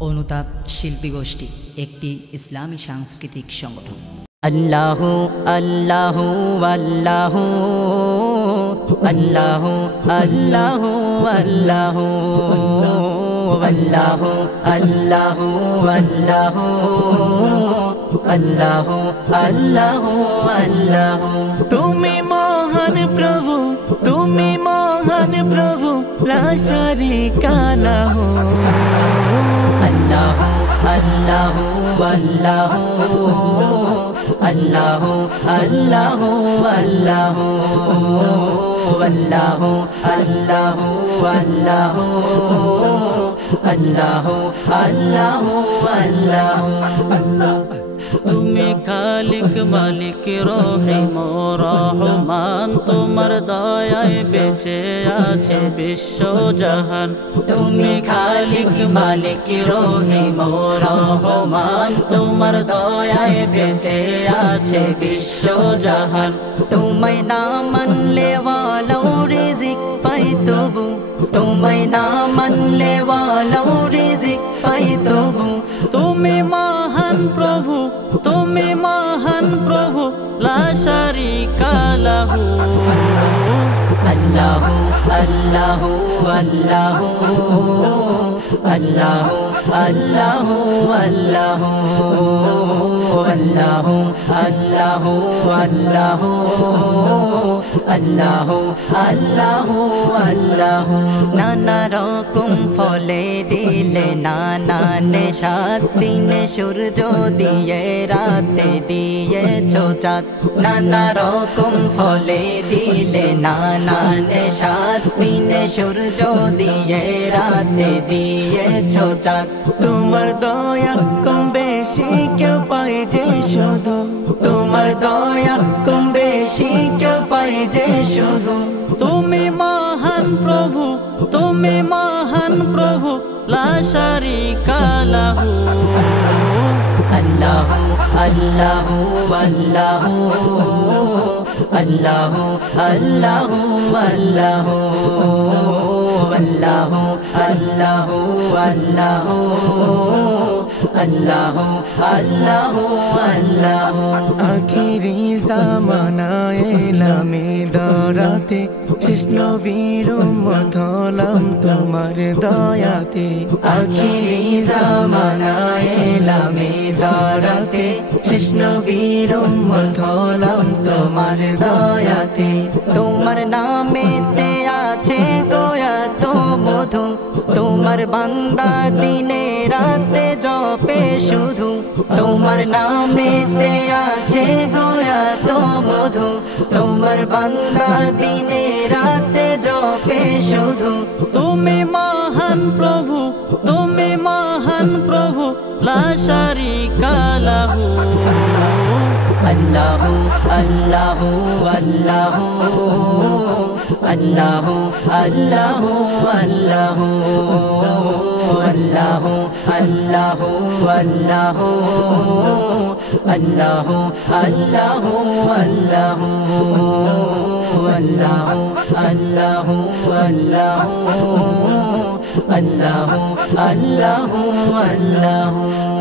অনুতাপ শিল্পী গোষ্ঠী একটি ইসলামী সাংস্কৃতিক সংগঠন। আল্লাহু আল্লাহু আল্লাহু আল্লাহু আল্লাহু আল্লাহু আল্লাহু আল্লাহু আল্লাহু আল্লাহু আল্লাহু আল্লাহু। তুমি মহান প্রভু, তুমি মহান প্রভু, লা শারীকা লাহু। আল্লাহু আল্লাহু আল্লাহু আল্লাহু আল্লাহু আল্লাহু আল্লাহু আল্লাহু আল্লাহু আল্লাহু আল্লাহু আল্লাহু আল্লাহ। তুমি খালিক মালিক রহিম রহমান, তোমার দয়ায় বেঁচে আছে বিশ্ব জাহান। তুমি খালিক মালিক রহিম রহমান, তোমার দয়ায় বেঁচে আছে বিশ্ব জাহান। তোমায় না মানলে ওয়ালাও রিজিক পাই তবু, তোমায় না মানলে ওয়ালাও রিজিক পাই তবু। তুমি মহান প্রভু, তুমি মহান প্রভু, লা শারীকা লাহু। আল্লাহু আল্লাহু আল্লাহু আল্লাহু আল্লাহু আল্লাহু আল্লাহু আল্লাহু আল্লাহু আল্লাহু আল্লাহু আল্লাহু। নানা রকম ফলে দিলে নানা নেশাদ, দিনে সূর্য দিয়ে রাতে দিয়েছো চাঁদ। নানা রকম ফলে দিলে নানা নেশাদ, দিনে সূর্য দিয়ে রাতে দিয়েছো চাঁদ। তোমার দয়া কম বেশি কেউ পায় যে শুধু, তোমার দয়া কম বেশি কেউ পায় যে শুধু। তুমি মহান প্রভু, তুমি মহান প্রভু, লা শারীকা লাহু। আল্লাহু আল্লাহু আল্লাহু আল্লাহু আল্লাহু আল্লাহু আল্লাহু আল্লাহু আল্লাহু আল্লাহু আল্লাহু আল্লাহু। আখিরি জামানায় এলাম দরাতে, শেষ নবীর উম্মত হলাম তোমার দয়াতে। আখিরি জামানায় এলাম দরাতে, শেষ নবীর উম্মত হলাম তোমার দয়াতে। তোমার নামেতে আছে গোয়া তো মধু, তোমার বান্দা দিনে রাতে জপে শুধু। তোমার নামেতে আছে গোয়া তো মধু, তোমার বান্দা দিনে রাতে জপে শুধু। তুমি মহান প্রভু, তুমি মহান প্রভু, লা শারীকা লাহু। আল্লাহু আল্লাহু আল্লাহু আল্লাহু আল্লাহু আল্লাহু আল্লাহু আল্লাহু আল্লাহু আল্লাহু আল্লাহু আল্লাহু আল্লাহু আল্লাহু আল্লাহু আল্লাহু আল্লাহু আল্লাহু।